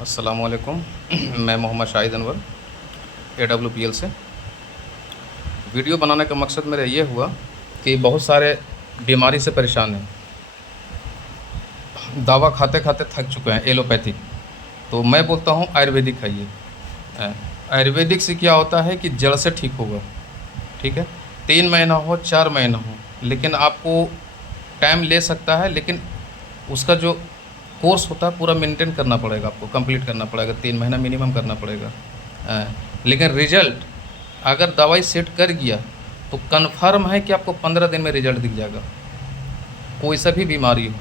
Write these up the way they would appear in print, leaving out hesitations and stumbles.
अस्सलामुअलैकुम। मैं मोहम्मद शाहिद अनवर AWPL से। वीडियो बनाने का मकसद मेरा ये हुआ कि बहुत सारे बीमारी से परेशान हैं, दवा खाते खाते थक चुके हैं एलोपैथिक। तो मैं बोलता हूँ आयुर्वेदिक खाइए। आयुर्वेदिक से क्या होता है कि जड़ से ठीक होगा। ठीक है, 3 महीना हो 4 महीना हो, लेकिन आपको टाइम ले सकता है, लेकिन उसका जो कोर्स होता है पूरा मेंटेन करना पड़ेगा, आपको कंप्लीट करना पड़ेगा, 3 महीना मिनिमम करना पड़ेगा। लेकिन रिजल्ट अगर दवाई सेट कर गया तो कन्फर्म है कि आपको 15 दिन में रिजल्ट दिख जाएगा, कोई सा भी बीमारी हो।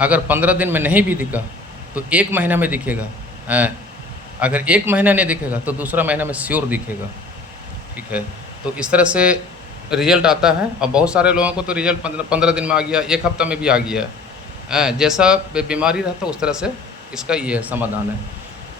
अगर 15 दिन में नहीं भी दिखा तो 1 महीना में दिखेगा। अगर 1 महीना नहीं दिखेगा तो दूसरा महीना में श्योर दिखेगा। ठीक है, तो इस तरह से रिजल्ट आता है। और बहुत सारे लोगों को तो रिजल्ट 15 दिन में आ गया, 1 हफ्ता में भी आ गया है। जैसा बीमारी रहता है उस तरह से इसका ये समाधान है।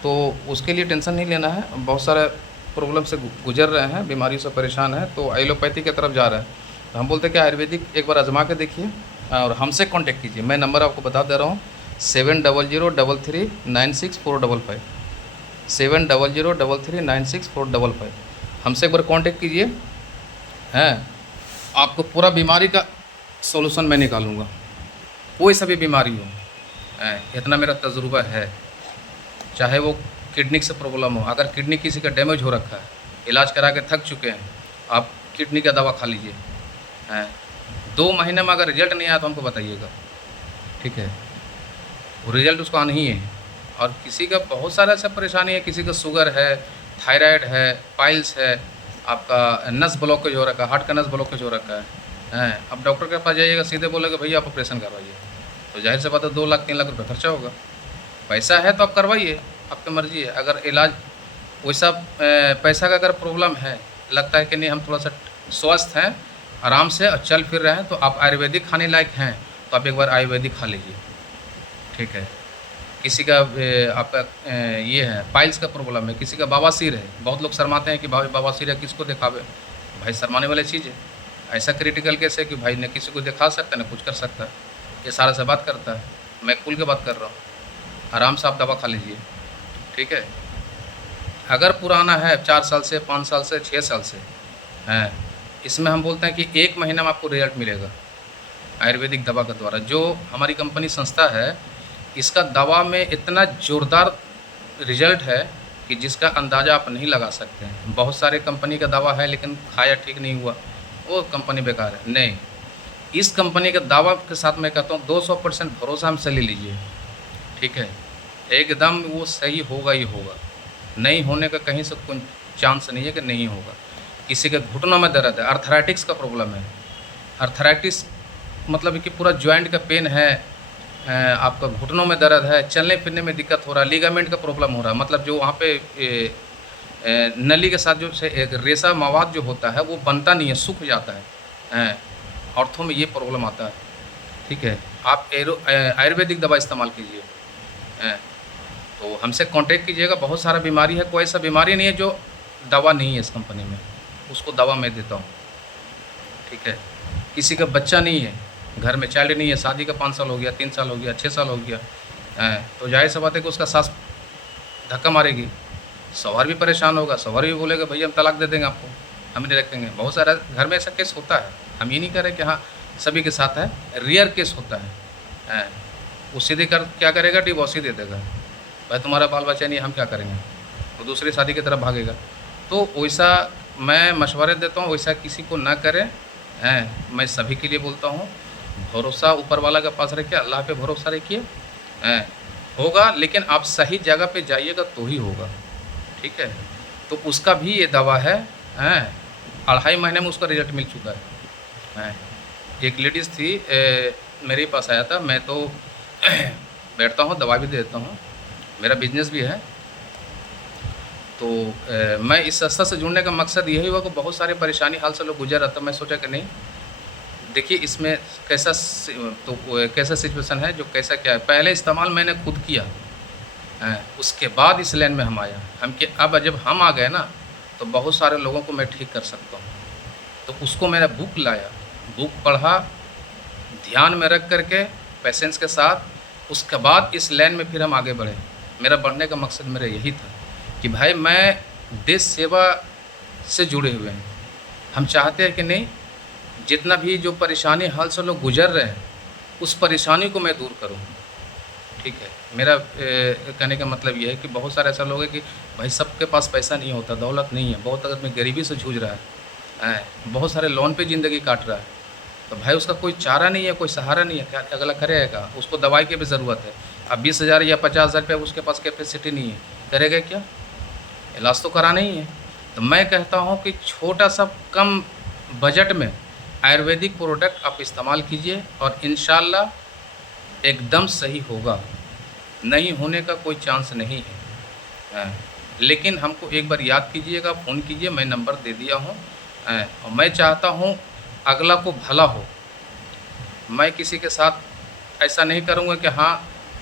तो उसके लिए टेंशन नहीं लेना है। बहुत सारे प्रॉब्लम से गुजर रहे हैं, बीमारी से परेशान है, तो एलोपैथी की तरफ जा रहा है। तो हम बोलते हैं कि आयुर्वेदिक एक बार आजमा के देखिए और हमसे कांटेक्ट कीजिए। मैं नंबर आपको बता दे रहा हूँ, 7003396455, 7003396455। हमसे एक बार कांटेक्ट कीजिए। हैं, आपको पूरा बीमारी का सॉल्यूशन मैं निकालूंगा, कोई सा भी बीमारी हो। इतना मेरा तजुर्बा है। चाहे वो किडनी से प्रॉब्लम हो, अगर किडनी किसी का डैमेज हो रखा है, इलाज करा के थक चुके हैं, आप किडनी का दवा खा लीजिए। 2 महीने में अगर रिजल्ट नहीं आया तो हमको बताइएगा। ठीक है, वो रिजल्ट उसको आना ही है। और किसी का बहुत सारा ऐसा परेशानी है, किसी का शुगर है, थायराइड है, पाइल्स है, आपका नस ब्लॉकेज हो रखा है, हार्ट का नस ब्लॉकेज हो रखा है। अब डॉक्टर के पास जाइएगा, सीधे बोलेगा भैया आप ऑपरेशन करवाइए, तो जाहिर सी बात है 2 लाख 3 लाख रुपये खर्चा होगा। पैसा है तो आप करवाइए, आपकी मर्ज़ी है। अगर इलाज वैसा पैसा का अगर प्रॉब्लम है, लगता है कि नहीं हम थोड़ा सा स्वस्थ हैं, आराम से और चल फिर रहे हैं, तो आप आयुर्वेदिक खाने लायक हैं, तो आप एक बार आयुर्वेदिक खा लीजिए। ठीक है, किसी का आपका ये है पाइल्स का प्रॉब्लम है, किसी का बवासीर है। बहुत लोग शर्माते हैं कि भाई बवासीर है किसको दिखावे। भाई शर्माने वाली चीज़ है। ऐसा क्रिटिकल केस है कि भाई न किसी को दिखा सकता है न कुछ कर सकता है। ये सारा से बात करता है, मैं खुल के बात कर रहा हूँ। आराम से आप दवा खा लीजिए। ठीक है, अगर पुराना है 4 साल से, 5 साल से, 6 साल से हैं, इसमें हम बोलते हैं कि 1 महीना में आपको रिजल्ट मिलेगा आयुर्वेदिक दवा के द्वारा। जो हमारी कंपनी संस्था है, इसका दवा में इतना ज़ोरदार रिजल्ट है कि जिसका अंदाज़ा आप नहीं लगा सकते हैं। बहुत सारे कंपनी का दवा है लेकिन खाया ठीक नहीं हुआ, वो कंपनी बेकार है। नहीं, इस कंपनी के दावा के साथ मैं कहता हूँ 200% भरोसा हमसे ले लीजिए। ठीक है, एकदम वो सही होगा ही होगा। नहीं होने का कहीं से कोई चांस नहीं है कि नहीं होगा। किसी के घुटनों में दर्द है, अर्थराइटिस का प्रॉब्लम है। अर्थराइटिस मतलब कि पूरा जॉइंट का पेन है, आपका घुटनों में दर्द है, चलने फिरने में दिक्कत हो रहा है, लिगामेंट का प्रॉब्लम हो रहा है, मतलब जो वहाँ पे नली के साथ जो एक रेशा मवाद जो होता है वो बनता नहीं है, सूख जाता है। ऑर्थो में ये प्रॉब्लम आता है। ठीक है, आप आयुर्वेदिक दवा इस्तेमाल कीजिए। तो हमसे कांटेक्ट कीजिएगा। बहुत सारा बीमारी है, कोई ऐसा बीमारी नहीं है जो दवा नहीं है इस कंपनी में, उसको दवा मैं देता हूँ। ठीक है, किसी का बच्चा नहीं है, घर में चाइल्ड नहीं है, शादी का 5 साल हो गया, 3 साल हो गया, 6 साल हो गया, तो जाहिर सी बात है कि उसका सास धक्का मारेगी, सवार भी परेशान होगा, सवार भी बोलेगा भैया हम तलाक दे देंगे आपको, हम नहीं रखेंगे। बहुत सारा घर में ऐसा केस होता है। हम ये नहीं कह रहे कि हाँ सभी के साथ है, रेयर केस होता है। वो सीधे कर क्या करेगा, डिवोर्स ही दे देगा, भाई तुम्हारा बाल बच्चा नहीं, हम क्या करेंगे, वो दूसरी शादी की तरफ भागेगा। तो वैसा मैं मशवरे देता हूँ, वैसा किसी को ना करें। मैं सभी के लिए बोलता हूँ, भरोसा ऊपर वाला के पास रखिए, अल्लाह पे भरोसा रखिए। होगा, लेकिन आप सही जगह पे जाइएगा तो ही होगा। ठीक है, तो उसका भी ये दवा है। 2.5 महीने में उसका रिजल्ट मिल चुका है। एक लेडीज़ थी, मेरे पास आया था। मैं तो बैठता हूँ, दवा भी देता हूँ, मेरा बिजनेस भी है। तो मैं इस संस्था से जुड़ने का मकसद यही हुआ कि बहुत सारी परेशानी हाल से लोग गुजर रहा था। मैं सोचा कि नहीं, देखिए इसमें कैसा सिचुएशन है, जो कैसा क्या है। पहले इस्तेमाल मैंने खुद किया, उसके बाद इस लाइन में हम आया। हम कि अब जब हम आ गए ना, तो बहुत सारे लोगों को मैं ठीक कर सकता हूँ। तो उसको मैंने बुक लाया, बुक पढ़ा, ध्यान में रख करके पेशेंस के साथ, उसके बाद इस लाइन में फिर हम आगे बढ़े। मेरा बढ़ने का मकसद मेरा यही था कि भाई मैं देश सेवा से जुड़े हुए हैं। हम चाहते हैं कि नहीं, जितना भी जो परेशानी हाल से लोग गुजर रहे हैं उस परेशानी को मैं दूर करूँ। ठीक है, मेरा कहने का मतलब ये है कि बहुत सारे ऐसा लोग हैं कि भाई सबके पास पैसा नहीं होता, दौलत नहीं है, बहुत आदमी गरीबी से जूझ रहा है, बहुत सारे लोन पे ज़िंदगी काट रहा है, तो भाई उसका कोई चारा नहीं है, कोई सहारा नहीं है, क्या अगला करेगा? उसको दवाई की भी ज़रूरत है। अब 20,000 या 50,000 रुपये उसके पास कैपेसिटी नहीं है, करेगा क्या? इलाज तो कराना ही है। तो मैं कहता हूँ कि छोटा सा कम बजट में आयुर्वेदिक प्रोडक्ट आप इस्तेमाल कीजिए और इंशाल्लाह एकदम सही होगा, नहीं होने का कोई चांस नहीं है। लेकिन हमको एक बार याद कीजिएगा, फ़ोन कीजिए, मैं नंबर दे दिया हूँ। और मैं चाहता हूँ अगला को भला हो। मैं किसी के साथ ऐसा नहीं करूँगा कि हाँ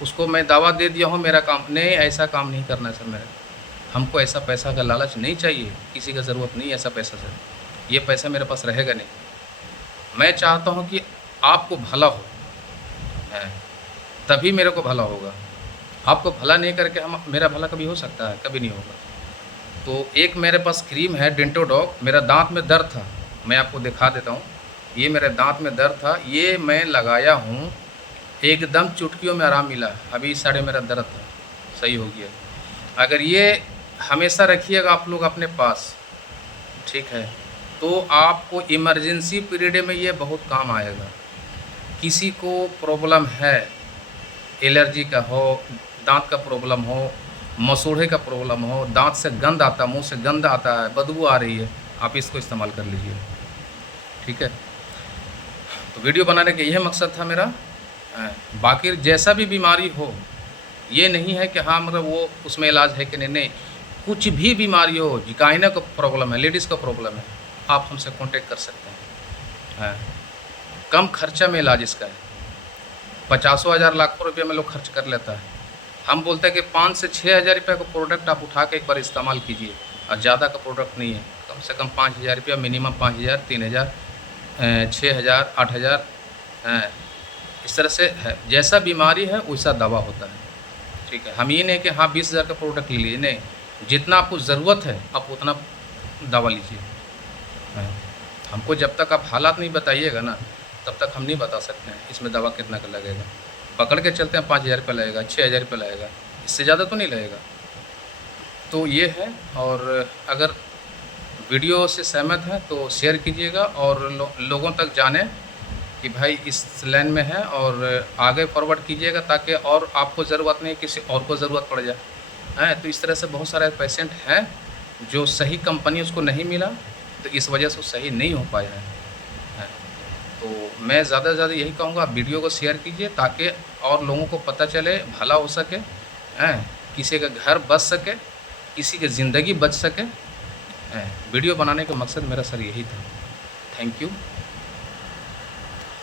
उसको मैं दावा दे दिया हूँ मेरा काम नहीं, ऐसा काम नहीं करना है सर मेरा। हमको ऐसा पैसा का लालच नहीं चाहिए, किसी का ज़रूरत नहीं है ऐसा पैसा सर, ये पैसा मेरे पास रहेगा नहीं। मैं चाहता हूँ कि आपको भला हो, तभी मेरे को भला होगा। आपको भला नहीं करके हम मेरा भला कभी हो सकता है? कभी नहीं होगा। तो एक मेरे पास क्रीम है डेंटोडॉग, मेरा दांत में दर्द था, मैं आपको दिखा देता हूँ। ये मेरे दांत में दर्द था, ये मैं लगाया हूँ, एकदम चुटकियों में आराम मिला। अभी साढ़े मेरा दर्द था, सही हो गया। अगर ये हमेशा रखिएगा आप लोग अपने पास, ठीक है, तो आपको इमरजेंसी पीरियड में ये बहुत काम आएगा। किसी को प्रॉब्लम है, एलर्जी का हो, दांत का प्रॉब्लम हो, मसूड़े का प्रॉब्लम हो, दांत से गंध आता, मुंह से गंध आता है, बदबू आ रही है, आप इसको इस्तेमाल कर लीजिए। ठीक है, तो वीडियो बनाने का यही मकसद था मेरा। बाकी जैसा भी बीमारी हो, ये नहीं है कि हाँ मतलब वो उसमें इलाज है कि नहीं, नहीं, कुछ भी बीमारी हो, गायना का प्रॉब्लम है, लेडीज़ का प्रॉब्लम है, आप हमसे कांटेक्ट कर सकते हैं। कम खर्चा में इलाज इसका है, 50,000 लाखों रुपये में लोग खर्च कर लेता है। हम बोलते हैं कि 5 से 6,000 रुपये का प्रोडक्ट आप उठा के एक बार इस्तेमाल कीजिए, और ज़्यादा का प्रोडक्ट नहीं है, कम से कम 5,000 रुपया, मिनिमम 5,000, 3,000, 6,000, 8,000, इस तरह से है। जैसा बीमारी है वैसा दवा होता है। ठीक है, हम ये नहीं कि हाँ 20,000 का प्रोडक्ट ले लीजिए, नहीं, जितना आपको ज़रूरत है आप उतना दवा लीजिए। हमको जब तक आप हालात नहीं बताइएगा ना, तब तक हम नहीं बता सकते हैं इसमें दवा कितना का लगेगा। पकड़ के चलते हैं 5,000 रुपये लगेगा, 6,000 रुपये लगेगा, इससे ज़्यादा तो नहीं लगेगा। तो ये है, और अगर वीडियो से सहमत हैं तो शेयर कीजिएगा और लोगों तक जाने कि भाई इस लाइन में है, और आगे फॉरवर्ड कीजिएगा ताकि और आपको ज़रूरत नहीं किसी और को ज़रूरत पड़ जाए। तो इस तरह से बहुत सारे पेशेंट हैं जो सही कंपनी उसको नहीं मिला, तो इस वजह से वो सही नहीं हो पाया है। तो मैं ज़्यादा से ज़्यादा यही कहूँगा, आप वीडियो को शेयर कीजिए ताकि और लोगों को पता चले, भला हो सके, किसी का घर बच सके, किसी की ज़िंदगी बच सके। वीडियो बनाने का मकसद मेरा सर यही था। Thank you.